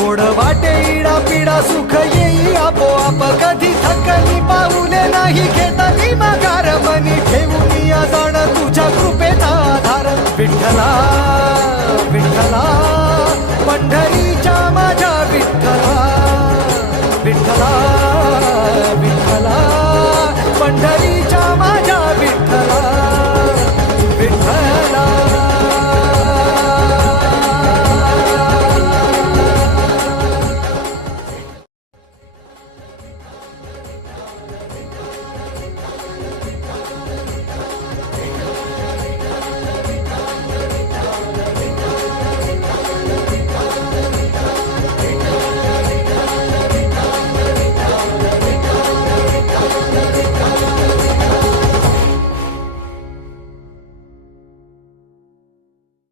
गोड वाटे इडा पिडा सुख येई आपोआप कधी थकली पाऊले नाही घेतली माघार मनी ठेवून या जाण तुझ्या कृपेचा आधार. विठ्ठला विठ्ठला पंढरीच्या माझ्या विठ्ठला विठ्ठला विठ्ठला पंढरी